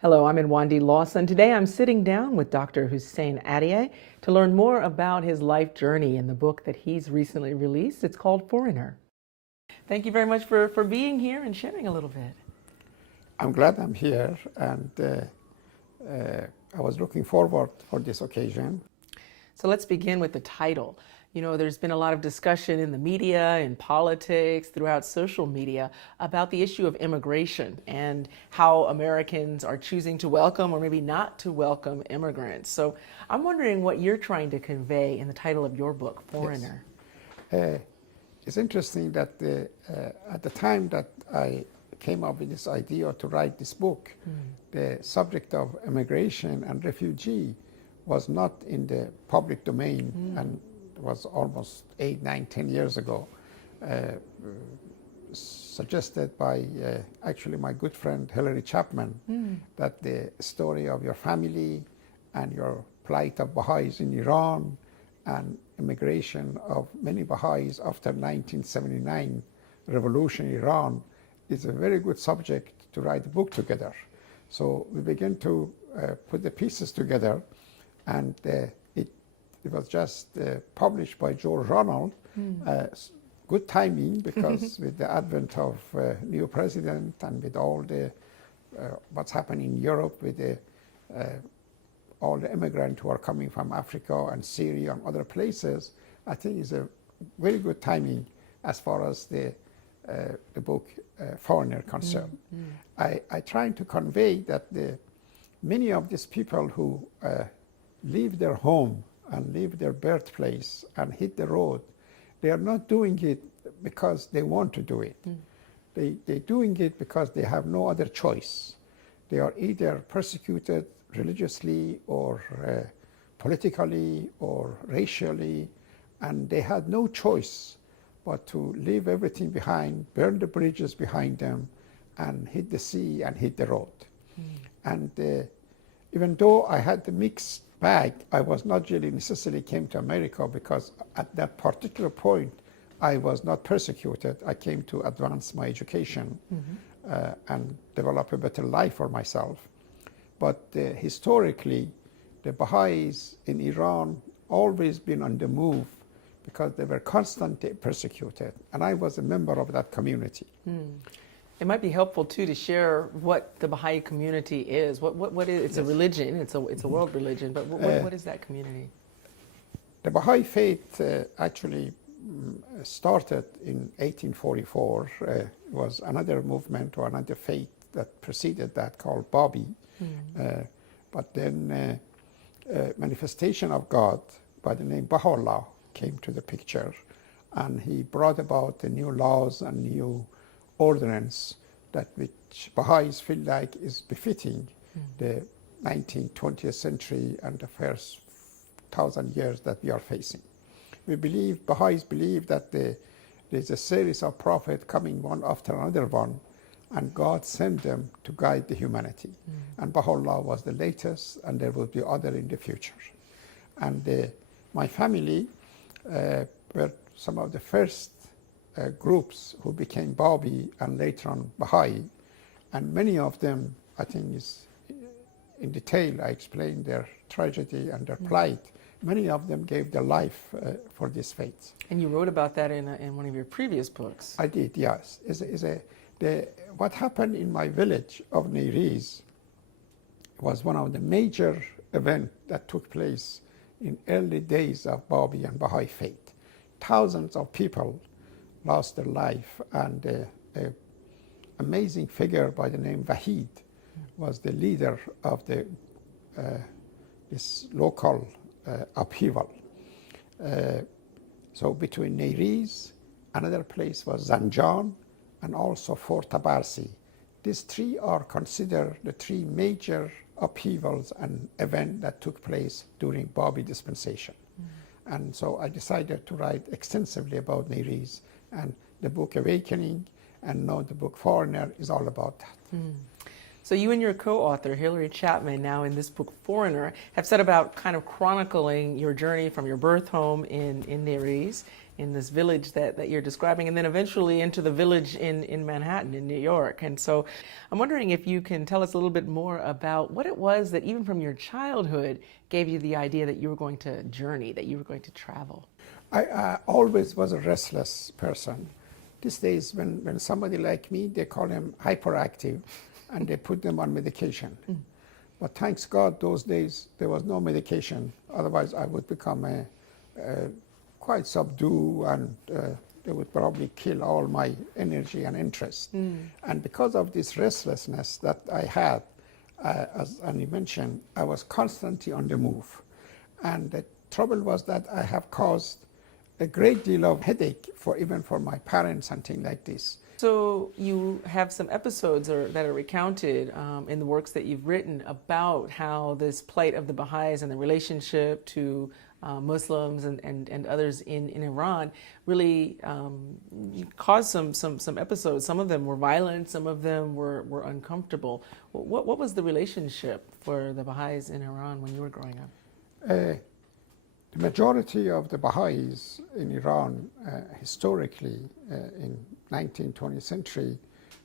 Hello, I'm Nwandi Lawson. Today I'm sitting down with Dr. Hussein Ahdieh to learn more about his life journey in the book that he's recently released. It's called Foreigner. Thank you very much for being here and sharing a little bit. I'm glad I'm here, and I was looking forward for this occasion. So let's begin with the title. You know, there's been a lot of discussion in the media, in politics, throughout social media about the issue of immigration and how Americans are choosing to welcome or maybe not to welcome immigrants. So I'm wondering what you're trying to convey in the title of your book, Foreigner. Yes. It's interesting that at the time that I came up with this idea to write this book, the subject of immigration and refugee was not in the public domain, and it was almost 8, 9, 10 years ago, suggested by actually my good friend Hillary Chapman, that the story of your family and your plight of Baha'is in Iran and immigration of many Baha'is after 1979 revolution in Iran is a very good subject to write a book together. So we began to put the pieces together, and it was just published by George Ronald. Good timing, because with the advent of new president and with all the what's happening in Europe with the all the immigrants who are coming from Africa and Syria and other places, I think is a very good timing as far as the book Foreigner concerned. I try to convey that many of these people who leave their home and leave their birthplace and hit the road, they are not doing it because they want to do it. They're doing it because they have no other choice. They are either persecuted religiously or politically or racially, and they had no choice but to leave everything behind, burn the bridges behind them, and hit the sea and hit the road. And even though I had the mixed bag, I was not really necessarily came to America, because at that particular point I was not persecuted. I came to advance my education and develop a better life for myself. But historically, the Baha'is in Iran always been on the move because they were constantly persecuted, and I was a member of that community. It might be helpful too to share what the Baha'i community is. What is it's a religion? It's a world religion, but what is that community? The Baha'i faith actually started in 1844. It was another movement or another faith that preceded that called Babi. But then manifestation of God by the name Baha'u'llah came to the picture, and he brought about the new laws and new ordinance that which Baha'is feel like is befitting the 19th, 20th century and the first 1,000 years that we are facing. We believe, Baha'is believe, that there's a series of prophets coming one after another one, and God sent them to guide the humanity. And Baha'u'llah was the latest, and there will be other in the future. And my family were some of the first groups who became Babi and later on Baha'i, and many of them, I think, is in detail I explained their tragedy and their plight. Many of them gave their life for this faith. And you wrote about that in one of your previous books. I did, yes. What happened in my village of Neiris was one of the major events that took place in early days of Babi and Baha'i faith. Thousands of people lost their life, and an amazing figure by the name Wahid was the leader of this local upheaval. So between Neiris, another place was Zanjan, and also Fort Tabarsi. These three are considered the three major upheavals and events that took place during Babi dispensation. And so I decided to write extensively about Neiris, and the book Awakening and now the book Foreigner is all about that. So you and your co-author, Hillary Chapman, now in this book, Foreigner, have set about kind of chronicling your journey from your birth home in Neiris in this village that you're describing, and then eventually into the village in Manhattan, in New York. And so I'm wondering if you can tell us a little bit more about what it was that even from your childhood gave you the idea that you were going to journey, that you were going to travel. I always was a restless person. These days, when somebody like me, they call him hyperactive, and they put them on medication. But thanks God, those days, there was no medication. Otherwise, I would become quite subdued, and they would probably kill all my energy and interest. And because of this restlessness that I had, as Annie mentioned, I was constantly on the move. And the trouble was that I have caused a great deal of headache even for my parents and things like this. So you have some episodes that are recounted in the works that you've written about how this plight of the Baha'is and the relationship to Muslims and others in Iran really caused some episodes. Some of them were violent, some of them were uncomfortable. What was the relationship for the Baha'is in Iran when you were growing up? The majority of the Baha'is in Iran, historically, in 19th, 20th century,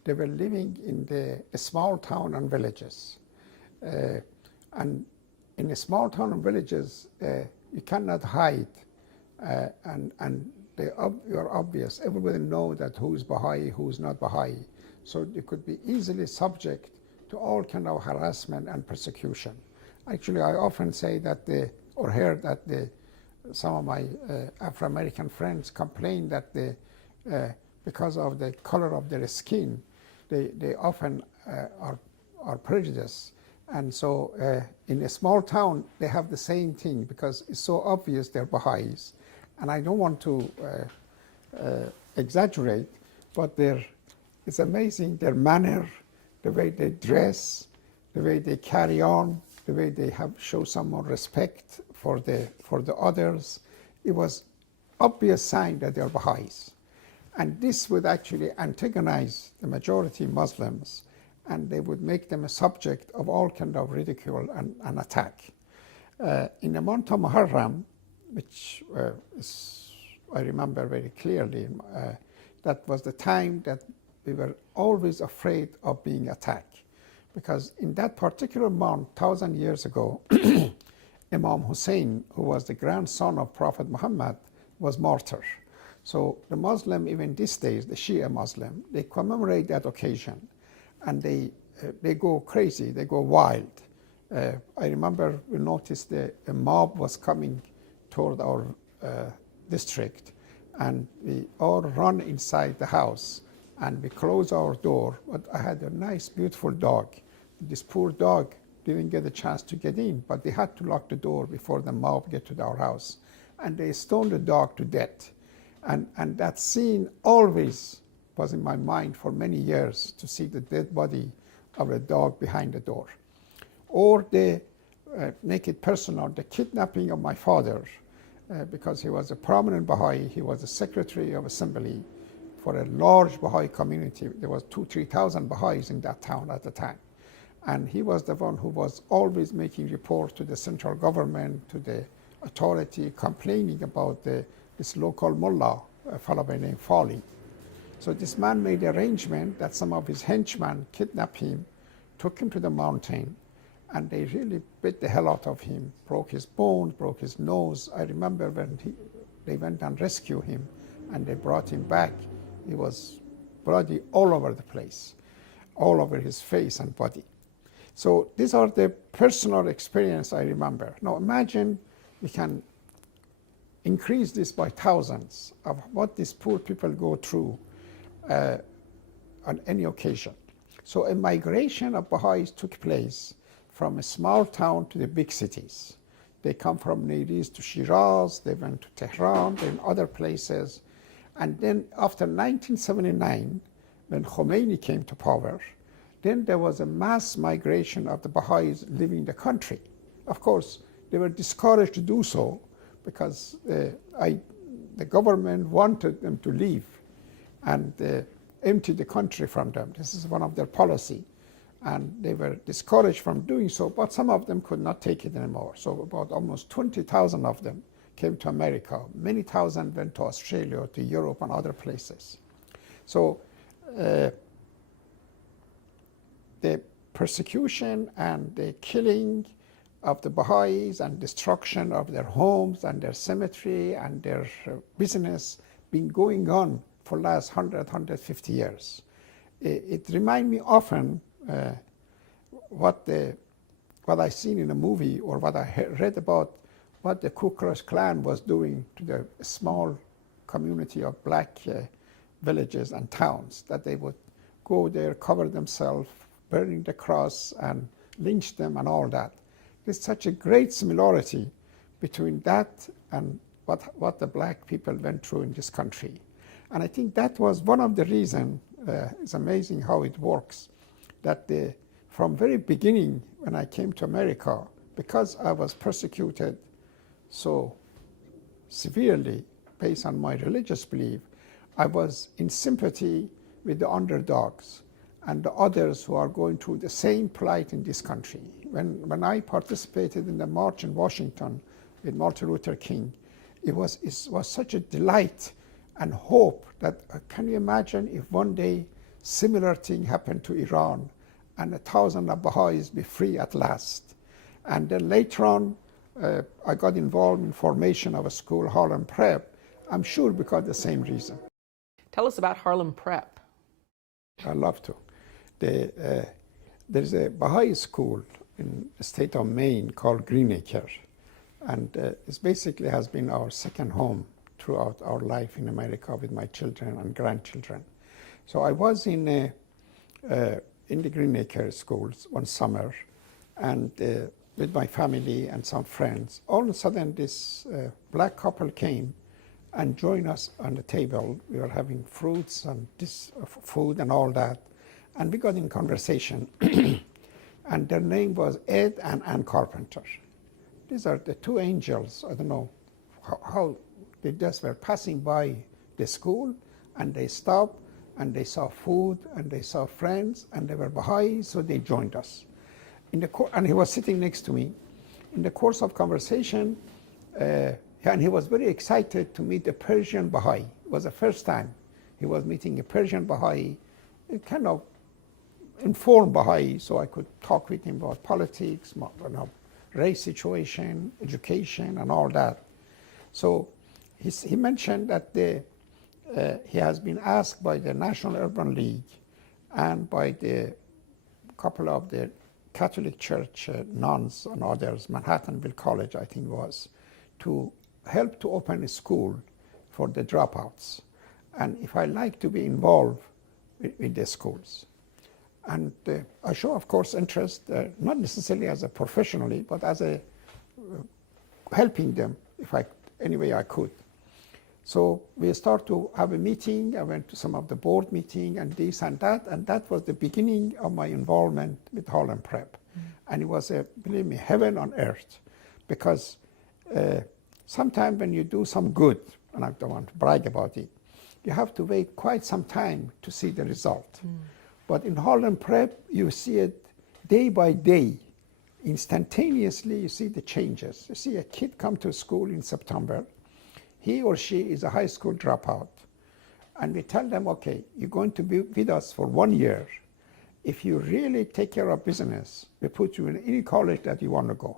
they were living in the small town and villages. And in the small town and villages, you cannot hide, and you're obvious. Everybody knows that who's Baha'i, who's not Baha'i. So you could be easily subject to all kind of harassment and persecution. Actually, I often say that or hear that some of my Afro-American friends complain that because of the color of their skin, they often are prejudiced. And so in a small town, they have the same thing because it's so obvious they're Baha'is. And I don't want to exaggerate, but it's amazing their manner, the way they dress, the way they carry on, the way they show some more respect for the others. It was obvious sign that they're Baha'is. And this would actually antagonize the majority Muslims, and they would make them a subject of all kind of ridicule and attack. In the month of Muharram, which I remember very clearly, that was the time that we were always afraid of being attacked. Because in that particular month, 1,000 years ago, Imam Hussein, who was the grandson of Prophet Muhammad, was martyred. So the Muslim, even these days, the Shia Muslim, they commemorate that occasion, and they go crazy, they go wild. I remember we noticed a mob was coming toward our district, and we all run inside the house, and we close our door. But I had a nice, beautiful dog. This poor dog didn't get a chance to get in, but they had to lock the door before the mob get to our house. And they stoned the dog to death. And that scene always was in my mind for many years, to see the dead body of a dog behind the door. Or the, make it personal, the kidnapping of my father, because he was a prominent Baha'i. He was a secretary of assembly for a large Baha'i community. There was 2,000-3,000 Baha'is in that town at the time. And he was the one who was always making reports to the central government, to the authority, complaining about this local mullah, a fellow by name Fali. So this man made arrangement that some of his henchmen kidnapped him, took him to the mountain, and they really beat the hell out of him, broke his bones, broke his nose. I remember when they went and rescued him, and they brought him back. He was bloody all over the place, all over his face and body. So these are the personal experience I remember. Now imagine we can increase this by thousands of what these poor people go through on any occasion. So a migration of Baha'is took place from a small town to the big cities. They come from Near East to Shiraz, they went to Tehran, then other places. And then after 1979, when Khomeini came to power, then there was a mass migration of the Baha'is leaving the country. Of course, they were discouraged to do so because the government wanted them to leave and empty the country from them. This is one of their policy. And they were discouraged from doing so, but some of them could not take it anymore. So about almost 20,000 of them came to America. Many thousand went to Australia, to Europe, and other places. So the persecution and the killing of the Baha'is and destruction of their homes and their cemetery and their business been going on for the last 100, 150 years. It reminds me often what I seen in a movie or what I read about what the Ku Klux Klan was doing to the small community of black villages and towns, that they would go there, cover themselves, burning the cross and lynch them and all that. There's such a great similarity between that and what the black people went through in this country. And I think that was one of the reasons, it's amazing how it works, that from very beginning when I came to America, because I was persecuted so severely based on my religious belief, I was in sympathy with the underdogs and the others who are going through the same plight in this country. When I participated in the march in Washington with Martin Luther King, it was such a delight and hope that can you imagine if one day similar thing happened to Iran and 1,000 of Baha'is be free at last. And then later on, I got involved in formation of a school, Harlem Prep, I'm sure because of the same reason. Tell us about Harlem Prep. I'd love to. There's a Baha'i school in the state of Maine called Greenacre, and it basically has been our second home throughout our life in America with my children and grandchildren. So I was in the Greenacre schools one summer, and with my family and some friends. All of a sudden, this black couple came and joined us on the table. We were having fruits and food and all that, and we got in conversation. And their name was Ed and Ann Carpenter. These are the two angels. I don't know how they just were passing by the school, and they stopped, and they saw food, and they saw friends, and they were Baha'i, so they joined us. And he was sitting next to me. In the course of conversation, and he was very excited to meet a Persian Baha'i. It was the first time he was meeting a Persian Baha'i, a kind of informed Baha'i, so I could talk with him about politics, race situation, education, and all that. So he mentioned that he has been asked by the National Urban League and by the couple of the Catholic Church nuns and others, Manhattanville College, I think it was, to help to open a school for the dropouts. And if I like to be involved with the schools. And I show, of course, interest, not necessarily as a professionally, but as a helping them any way I could. So we start to have a meeting. I went to some of the board meeting and this and that was the beginning of my involvement with Harlem Prep. And it was, believe me, heaven on earth, because sometimes when you do some good, and I don't want to brag about it, you have to wait quite some time to see the result. But in Harlem Prep, you see it day by day. Instantaneously, you see the changes. You see a kid come to school in September. He or she is a high school dropout. And we tell them, okay, you're going to be with us for 1 year. If you really take care of business, we put you in any college that you want to go.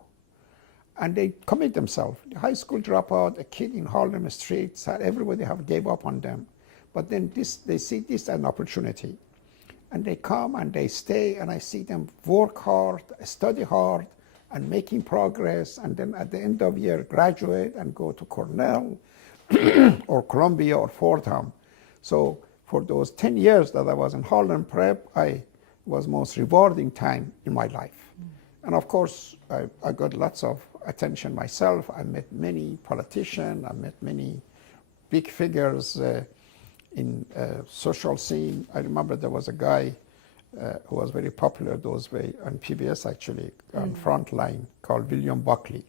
And they commit themselves. The high school dropout, a kid in Harlem streets, everybody have gave up on them. But then they see this as an opportunity. And they come and they stay, and I see them work hard, study hard, and making progress, and then at the end of year graduate and go to Cornell or Columbia or Fordham. So for those 10 years that I was in Harlem Prep, it was most rewarding time in my life. And of course, I got lots of attention myself. I met many politicians, I met many big figures in social scene. I remember there was a guy who was very popular those way on PBS actually, on Frontline, called William Buckley.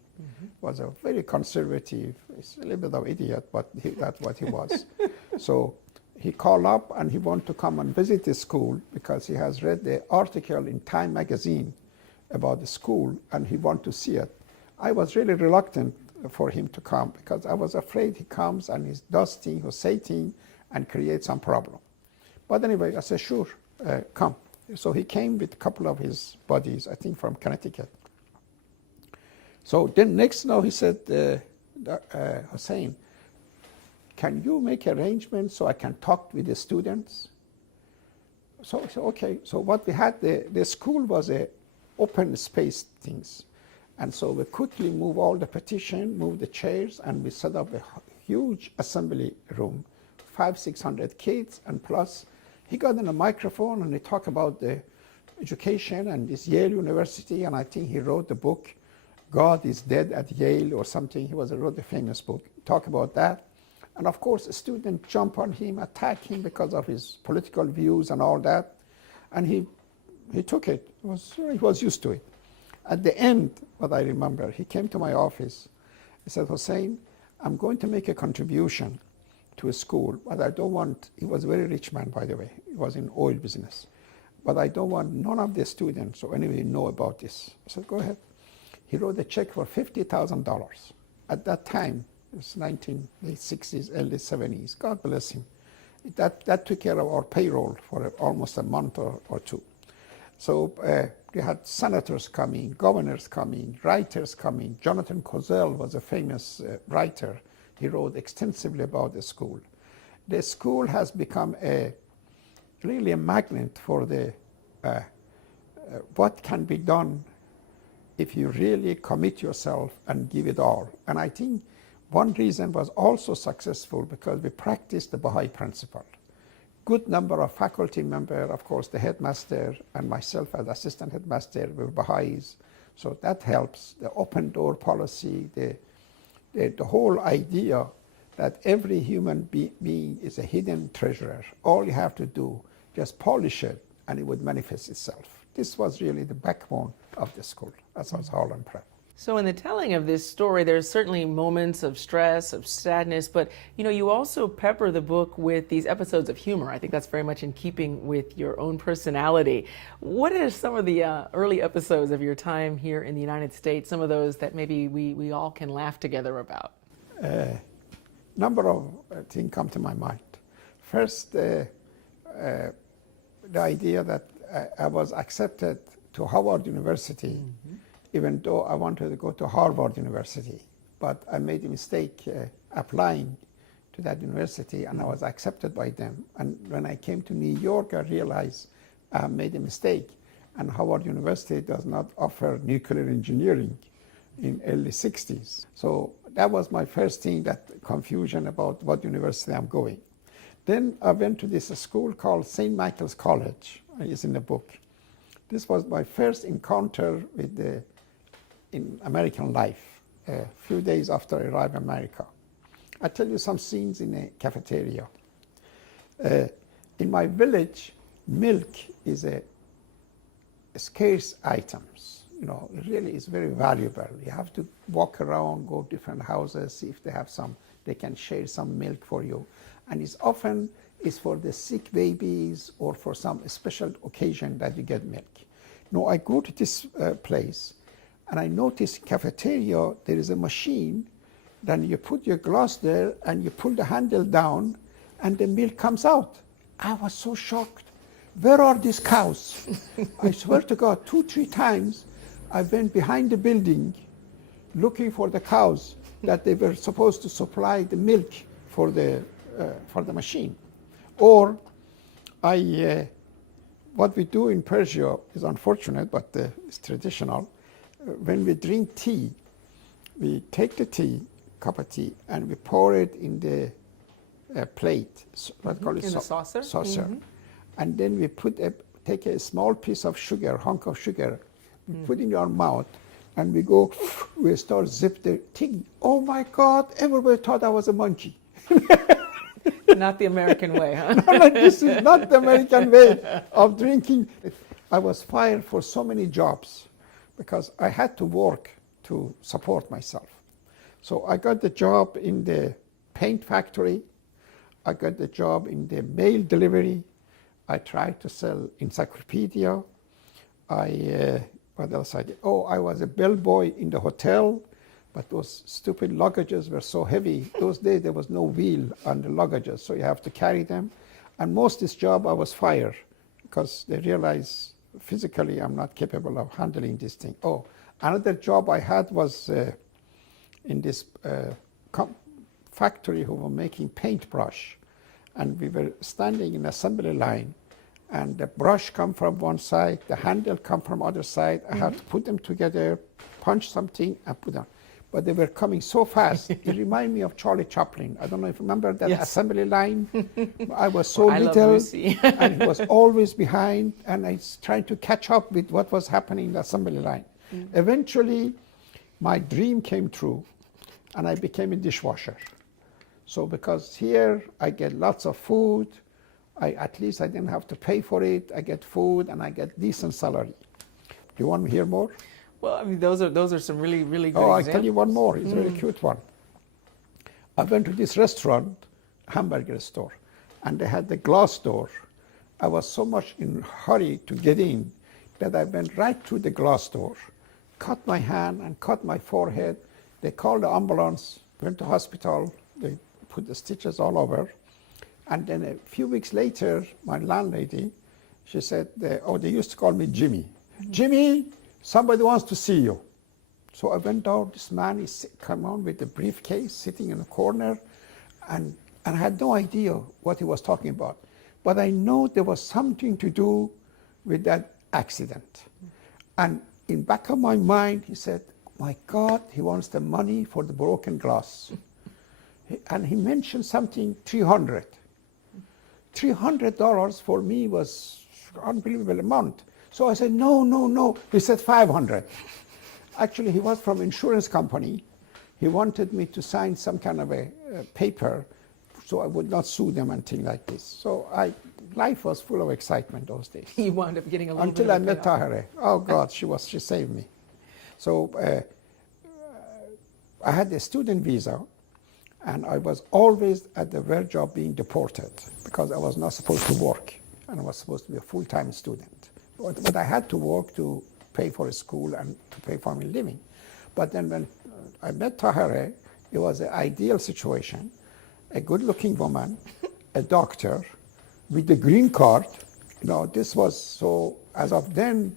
Was a very conservative, he's a little bit of idiot, but that's what he was. So he called up and he wanted to come and visit the school because he has read the article in Time magazine about the school and he wanted to see it. I was really reluctant for him to come because I was afraid he comes and he does things or say things and create some problem. But anyway, I said, sure, come. So he came with a couple of his buddies, I think from Connecticut. So then next now he said, Hussein, can you make arrangements so I can talk with the students? So I said, okay. So what we had, the school was a open space things. And so we quickly moved all the petition, moved the chairs, and we set up a huge assembly room, 500-600 kids, and plus he got in a microphone and he talked about the education and this Yale University, and I think he wrote the book, God is Dead at Yale or something. He wrote a famous book, talk about that. And of course, a student jumped on him, attacked him because of his political views and all that. And he took it. He was used to it. At the end, what I remember, he came to my office. He said, Hussein, I'm going to make a contribution to a school, but I don't want, he was a very rich man, by the way. He was in oil business. But I don't want none of the students or anybody to know about this. I said, go ahead. He wrote a check for $50,000. At that time, it was late 60s, early 70s. God bless him. That took care of our payroll for almost a month or two. So we had senators coming, governors coming, writers coming. Jonathan Kozell was a famous writer. He wrote extensively about the school. The school has become really a magnet for the what can be done if you really commit yourself and give it all. And I think one reason was also successful because we practiced the Baha'i principle. Good number of faculty members, of course, the headmaster and myself as assistant headmaster were Baha'is. So that helps. The open door policy, the whole idea that every human being is a hidden treasure. All you have to do, just polish it, and it would manifest itself. This was really the backbone of the school. That was Harlem Prep. So in the telling of this story, there's certainly moments of stress, of sadness, but you also pepper the book with these episodes of humor. I think that's very much in keeping with your own personality. What are some of the early episodes of your time here in the United States, some of those that maybe we all can laugh together about? Number of things come to my mind. First, the idea that I was accepted to Howard University, even though I wanted to go to Harvard University. But I made a mistake applying to that university, and I was accepted by them. And when I came to New York, I realized I made a mistake, and Howard University does not offer nuclear engineering in early 60s. So that was my first thing, that confusion about what university I'm going. Then I went to this school called St. Michael's College. It's in the book. This was my first encounter with in American life, a few days after I arrived in America. I tell you some scenes in a cafeteria. In my village, milk is a scarce item. It really is very valuable. You have to walk around, go to different houses, see if they have they can share some milk for you. And it's often for the sick babies or for some special occasion that you get milk. Now I go to this place, and I notice cafeteria, there is a machine, then you put your glass there and you pull the handle down and the milk comes out. I was so shocked. Where are these cows? I swear to God, 2-3 times I went behind the building looking for the cows that they were supposed to supply the milk for the machine. Or what we do in Persia is unfortunate, but it's traditional. When we drink tea, we take the cup of tea, and we pour it in the plate, what call it? In the saucer? Saucer. And then we take a small piece of sugar, hunk of sugar, put in your mouth, and we start zip the tea. Oh my God, everybody thought I was a monkey. Not the American way, huh? No, this is not the American way of drinking. I was fired for so many jobs because I had to work to support myself. So I got the job in the paint factory. I got the job in the mail delivery. I tried to sell encyclopedia. What else I did? Oh, I was a bellboy in the hotel. But those stupid luggages were so heavy. Those days there was no wheel on the luggages, so you have to carry them. And most of this job I was fired because they realized physically I'm not capable of handling this thing. Oh, another job I had was in this factory who were making paintbrush. And we were standing in assembly line, and the brush come from one side, the handle come from other side. I had to put them together, punch something, and put them. But they were coming so fast. It reminded me of Charlie Chaplin. I don't know if you remember that assembly line. I was so little, and he was always behind, and I was trying to catch up with what was happening in the assembly line. Eventually, my dream came true, and I became a dishwasher. So because here I get lots of food, at least I didn't have to pay for it. I get food and I get decent salary. Do you want to hear more? Well, I mean, those are some really good examples. I'll tell you one more. It's a very cute one. I went to this restaurant, hamburger store, and they had the glass door. I was so much in a hurry to get in that I went right through the glass door, cut my hand and cut my forehead. They called the ambulance, went to hospital. They put the stitches all over. And then a few weeks later, my landlady, she said, they used to call me Jimmy. Jimmy, somebody wants to see you. So I went down, this man is come on with a briefcase, sitting in a corner, and I had no idea what he was talking about. But I know there was something to do with that accident. And in back of my mind, he said, my God, he wants the money for the broken glass. And he mentioned something, $300. $300 for me was an unbelievable amount. So I said, no. He said $500. Actually, he was from insurance company. He wanted me to sign some kind of a paper so I would not sue them and things like this. So life was full of excitement those days. You wound up getting a little Until bit I of met Tahereh. Oh God, she saved me. So I had a student visa, and I was always at the verge of being deported because I was not supposed to work, and I was supposed to be a full-time student. But I had to work to pay for a school and to pay for my living. But then when I met Tahereh, it was an ideal situation. A good-looking woman, a doctor, with the green card. You know, this was so, as of then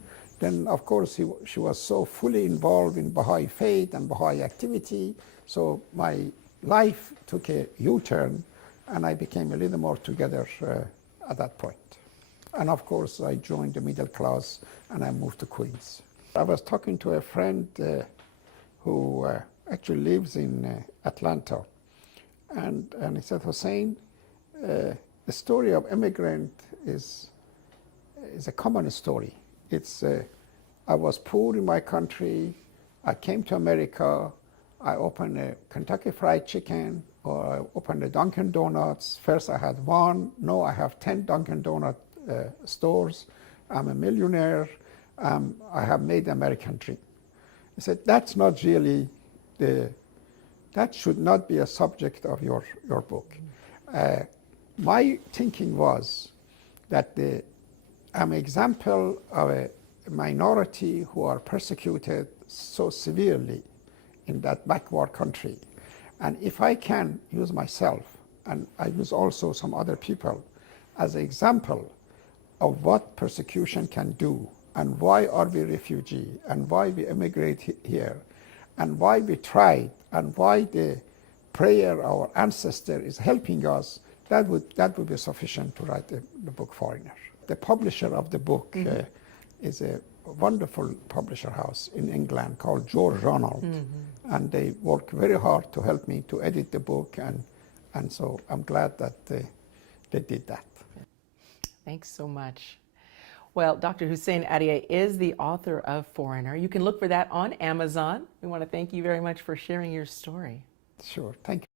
of course she was so fully involved in Baha'i faith and Baha'i activity. So my life took a U-turn, and I became a little more together at that point. And of course, I joined the middle class, and I moved to Queens. I was talking to a friend who actually lives in Atlanta, and he said, Hussein, the story of immigrant is a common story. It's I was poor in my country. I came to America. I opened a Kentucky Fried Chicken, or I opened a Dunkin' Donuts. First I had one. Now I have 10 Dunkin' Donut stores. I'm a millionaire. I have made the American dream. I said, that's not really that should not be a subject of your book. My thinking was that I'm an example of a minority who are persecuted so severely in that backward country. And if I can use myself, and I use also some other people, as an example of what persecution can do, and why are we refugees, and why we immigrate here, and why we tried, and why the prayer of our ancestor is helping us, that would be sufficient to write the book Foreigner. The publisher of the book is a wonderful publisher house in England called George Ronald, and they work very hard to help me to edit the book, and so I'm glad that they did that. Thanks so much. Well, Dr. Hussein Ahdieh is the author of Foreigner. You can look for that on Amazon. We want to thank you very much for sharing your story. Sure, thank you.